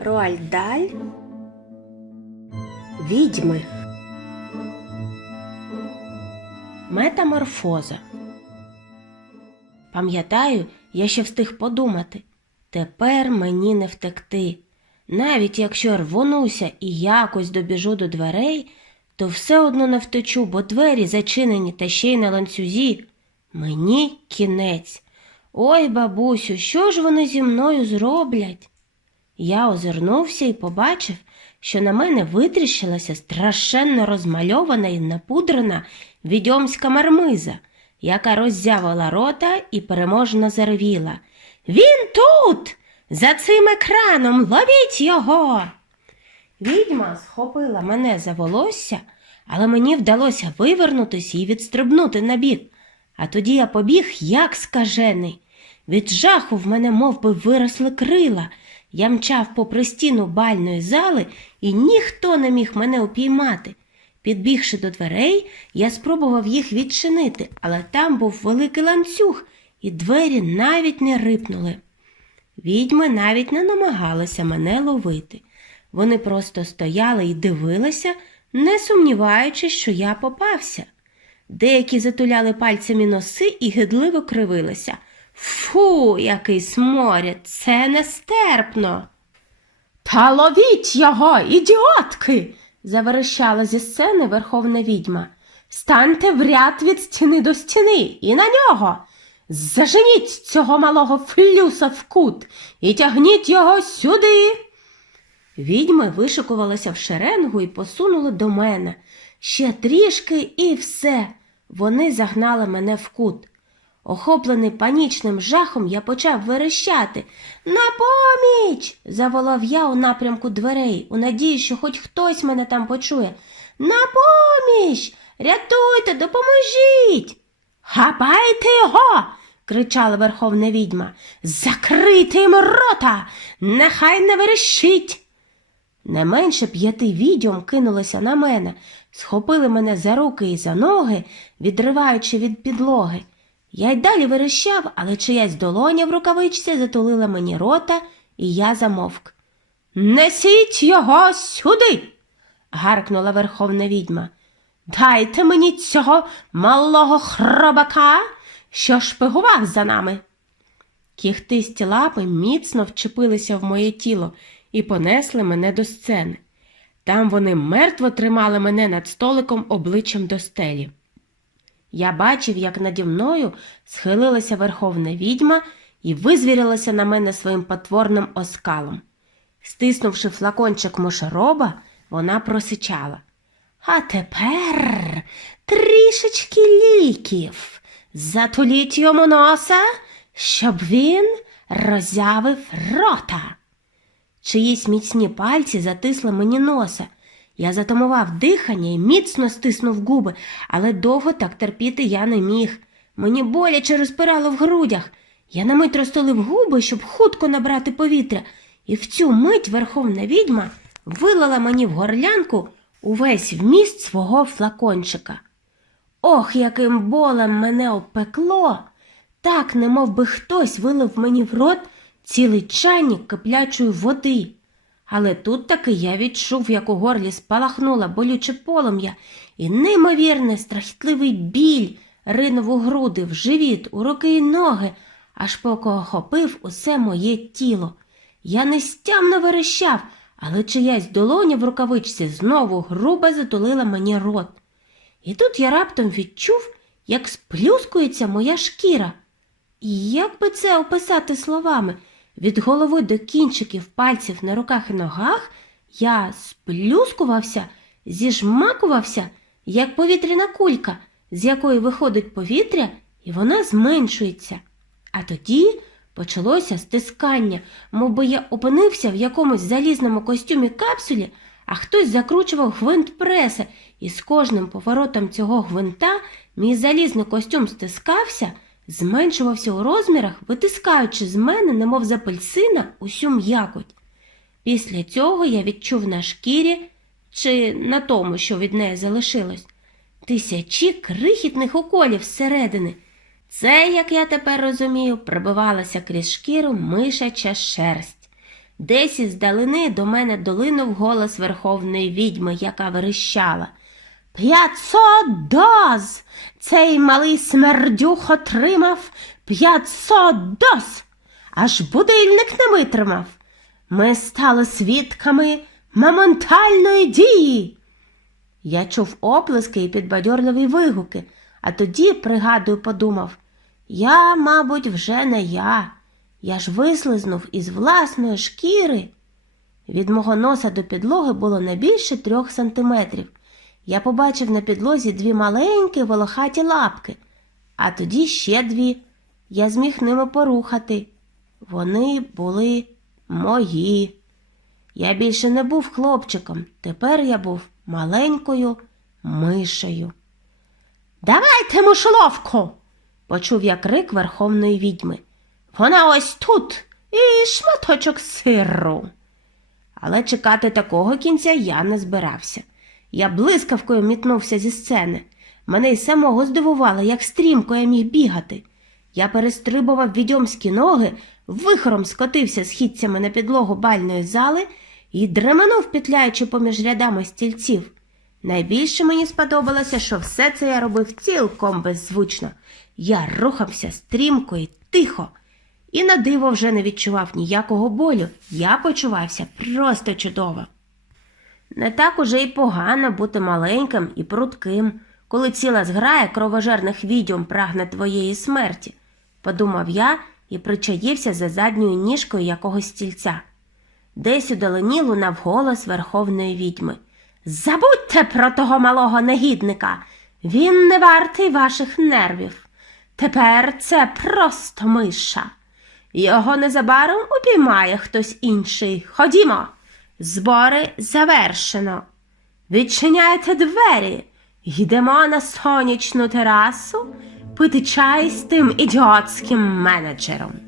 Роальд Відьми Метаморфоза Пам'ятаю, я ще встиг подумати. Тепер мені не втекти. Навіть якщо рвонуся і якось добіжу до дверей, то все одно не втечу, бо двері зачинені та ще й на ланцюзі. Мені кінець. Ой, бабусю, що ж вони зі мною зроблять? Я озирнувся і побачив, що на мене витріщилася страшенно розмальована і напудрена відьомська мармиза, яка роззявила рота і переможно заревіла. Він тут! За цим екраном ловіть його. Відьма схопила мене за волосся, але мені вдалося вивернутися і відстрибнути на бік. А тоді я побіг, як скажений. Від жаху в мене мов би, виросли крила. Я мчав попри стіну бальної зали, і ніхто не міг мене упіймати. Підбігши до дверей, я спробував їх відчинити, але там був великий ланцюг, і двері навіть не рипнули. Відьми навіть не намагалися мене ловити. Вони просто стояли і дивилися, не сумніваючись, що я попався. Деякі затуляли пальцями носи і гидливо кривилися. Фу, який сморід, це нестерпно. Та ловіть його, ідіотки. заверещала зі сцени верховна відьма. Станьте в ряд від стіни до стіни і на нього. Заженіть цього малого флюса в кут і тягніть його сюди. Відьми вишикувалися в шеренгу і посунули до мене. Ще трішки і все. Вони загнали мене в кут. Охоплений панічним жахом, я почав верещати. На поміч! заволав я у напрямку дверей, у надії, що хоч хтось мене там почує. На поміч! Рятуйте, допоможіть! Хапайте його! кричала верховна відьма. Закрийте йому рота! Нехай не верещить! Не менше п'яти відьом кинулося на мене, схопили мене за руки і за ноги, відриваючи від підлоги. Я й далі верещав, але чиясь долоня в рукавичці затулила мені рота, і я замовк. Несіть його сюди. гаркнула верховна відьма. Дайте мені цього малого хробака, що шпигував за нами. Кіхтисті лапи міцно вчепилися в моє тіло і понесли мене до сцени. Там вони мертво тримали мене над столиком обличчям до стелі. Я бачив, як наді мною схилилася верховна відьма і визвірилася на мене своїм потворним оскалом. Стиснувши флакончик мошероба, вона просичала. А тепер трішечки ліків. Затуліть йому носа, щоб він роззявив рота. Чиїсь міцні пальці затисли мені носа. Я затамував дихання і міцно стиснув губи, але довго так терпіти я не міг. Мені боляче розпирало в грудях. Я на мить розтолив губи, щоб хутко набрати повітря, і в цю мить верховна відьма вилила мені в горлянку увесь вміст свого флакончика. Ох, яким болем мене обпекло! Так, немов би хтось вилив мені в рот цілий чайник киплячої води. Але тут таки я відчув, як у горлі спалахнула болюче полум'я, і неймовірний страхітливий біль ринув у груди, в живіт, у руки й ноги, аж поки охопив усе моє тіло. Я нестямно верещав, але чиясь долоня в рукавичці знову грубо затулила мені рот. І тут я раптом відчув, як сплюскується моя шкіра. І як би це описати словами? Від голови до кінчиків пальців на руках і ногах я сплюскувався, зіжмакувався, як повітряна кулька, з якої виходить повітря, і вона зменшується. А тоді почалося стискання, мов би я опинився в якомусь залізному костюмі капсулі, а хтось закручував гвинт преса, і з кожним поворотом цього гвинта мій залізний костюм стискався зменшувався у розмірах, витискаючи з мене, немов з апельсина, усю м'якоть. Після цього я відчув на шкірі чи на тому, що від неї залишилось, тисячі крихітних уколів зсередини. Це, як я тепер розумію, пробивалася крізь шкіру мишача шерсть. Десь із далини до мене долинув голос верховної відьми, яка верещала. П'ятсот доз! Цей малий смердюх отримав п'ятсот доз! Аж будильник не витримав. Ми стали свідками моментальної дії. Я чув оплески і підбадьорливі вигуки, а тоді, пригадую, подумав, я, мабуть, вже не я. Я ж вислизнув із власної шкіри. Від мого носа до підлоги було не більше трьох сантиметрів. Я побачив на підлозі дві маленькі волохаті лапки, а тоді ще дві. Я зміг ними порухати. Вони були мої. Я більше не був хлопчиком, тепер я був маленькою мишею. Давайте мишоловку. почув я крик верховної відьми. Вона ось тут і шматочок сиру. Але чекати такого кінця я не збирався. Я блискавкою мітнувся зі сцени. Мене й самого здивувало, як стрімко я міг бігати. Я перестрибував відьомські ноги, вихором скотився східцями на підлогу бальної зали і дременув, петляючи поміж рядами стільців. Найбільше мені сподобалося, що все це я робив цілком беззвучно. Я рухався стрімко і тихо, і на диво вже не відчував ніякого болю. Я почувався просто чудово. Не так уже й погано бути маленьким і прутким, коли ціла зграя кровожерних відьом прагне твоєї смерті, подумав я і причаївся за задньою ніжкою якогось стільця. Десь у долині лунав голос верховної відьми. Забудьте про того малого негідника. Він не вартий ваших нервів. Тепер це просто миша. Його незабаром упіймає хтось інший. Ходімо. Збори завершено. Відчиняйте двері. Йдемо на сонячну терасу пити чай з тим ідіотським менеджером.